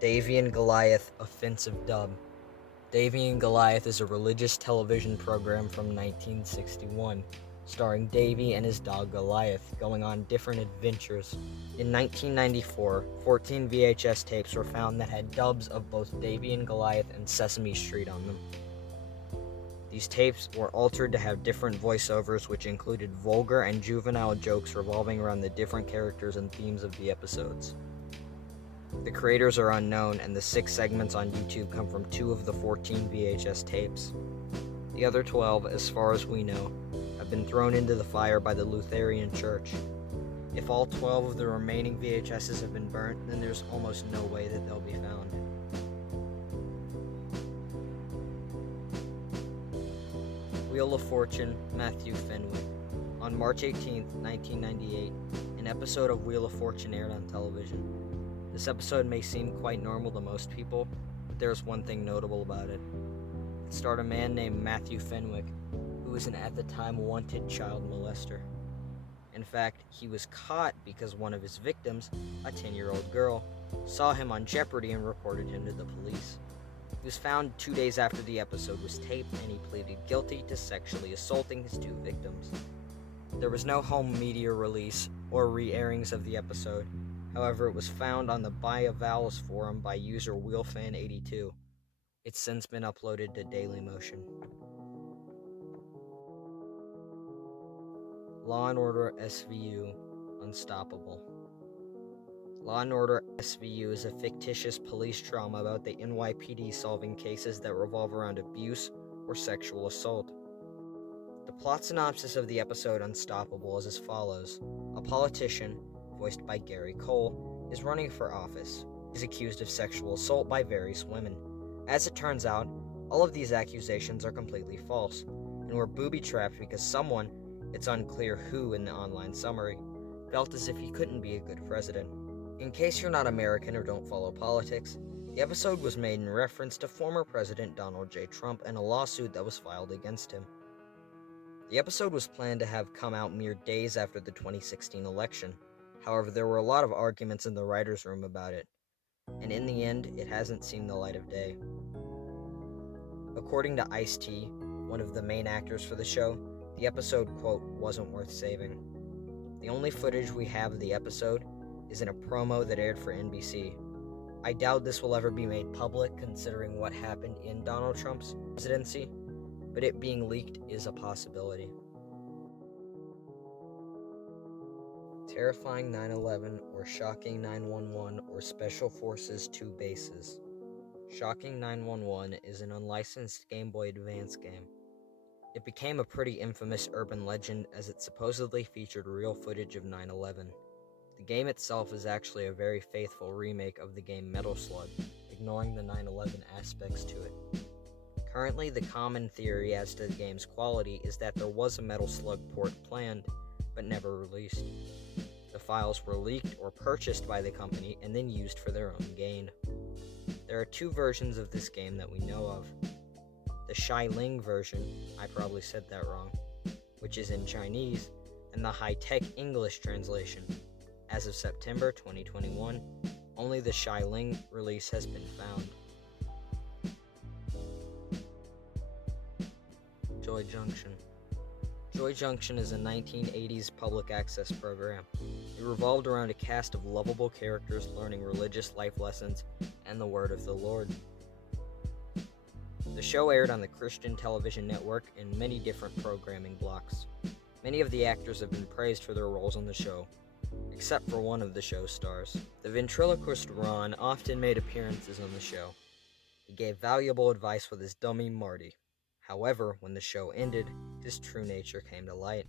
Davey and Goliath Offensive Dub. Davey and Goliath is a religious television program from 1961, starring Davey and his dog Goliath going on different adventures. In 1994, 14 VHS tapes were found that had dubs of both Davey and Goliath and Sesame Street on them. These tapes were altered to have different voiceovers, which included vulgar and juvenile jokes revolving around the different characters and themes of the episodes. The creators are unknown, and the 6 segments on YouTube come from 2 of the 14 VHS tapes. The other 12, as far as we know, have been thrown into the fire by the Lutheran Church. If all 12 of the remaining VHSs have been burnt, then there's almost no way that they'll be found. Wheel of Fortune, Matthew Fenwick. On March 18, 1998, an episode of Wheel of Fortune aired on television. This episode may seem quite normal to most people, but there's one thing notable about it. It starred a man named Matthew Fenwick, who was an at the time wanted child molester. In fact, he was caught because one of his victims, a 10-year-old girl, saw him on Jeopardy and reported him to the police. He was found 2 days after the episode was taped, and he pleaded guilty to sexually assaulting his 2 victims. There was no home media release or re-airings of the episode. However, it was found on the Buy a Vowels forum by user WheelFan82. It's since been uploaded to Dailymotion. Law and Order SVU Unstoppable. Law and Order SVU is a fictitious police drama about the NYPD solving cases that revolve around abuse or sexual assault. The plot synopsis of the episode Unstoppable is as follows. A politician, voiced by Gary Cole, is running for office. He's accused of sexual assault by various women. As it turns out, all of these accusations are completely false, and were booby-trapped because someone, it's unclear who in the online summary, felt as if he couldn't be a good president. In case you're not American or don't follow politics, the episode was made in reference to former President Donald J. Trump and a lawsuit that was filed against him. The episode was planned to have come out mere days after the 2016 election. However, there were a lot of arguments in the writer's room about it, and in the end, it hasn't seen the light of day. According to Ice-T, one of the main actors for the show, the episode, quote, wasn't worth saving. The only footage we have of the episode is in a promo that aired for NBC. I doubt this will ever be made public considering what happened in Donald Trump's presidency, but it being leaked is a possibility. Terrifying 9/11 or Shocking 911 or Special Forces 2 bases. Shocking 911 is an unlicensed Game Boy Advance game. It became a pretty infamous urban legend as it supposedly featured real footage of 9/11. The game itself is actually a very faithful remake of the game Metal Slug, ignoring the 9/11 aspects to it. Currently, the common theory as to the game's quality is that there was a Metal Slug port planned, but never released. The files were leaked or purchased by the company and then used for their own gain. There are 2 versions of this game that we know of. The Xiling version, I probably said that wrong, which is in Chinese, and the high-tech English translation. As of September 2021, only the Xiling release has been found. Joy Junction. Joy Junction is a 1980s public access program. It revolved around a cast of lovable characters learning religious life lessons and the word of the Lord. The show aired on the Christian television network in many different programming blocks. Many of the actors have been praised for their roles on the show, except for one of the show's stars. The ventriloquist Ron often made appearances on the show. He gave valuable advice with his dummy Marty. However, when the show ended, his true nature came to light.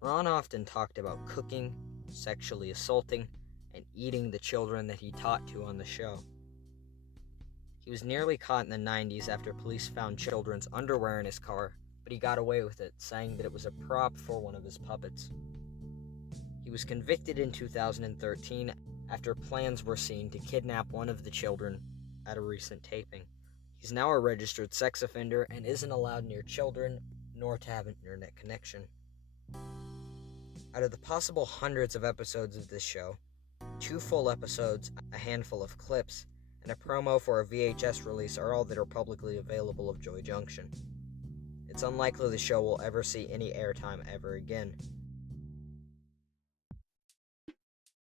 Ron often talked about cooking, sexually assaulting, and eating the children that he taught to on the show. He was nearly caught in the 90s after police found children's underwear in his car, but he got away with it, saying that it was a prop for one of his puppets. He was convicted in 2013 after plans were seen to kidnap one of the children at a recent taping. He's now a registered sex offender and isn't allowed near children, nor to have an internet connection. Out of the possible hundreds of episodes of this show, 2 full episodes, a handful of clips, and a promo for a VHS release are all that are publicly available of Joy Junction. It's unlikely the show will ever see any airtime ever again,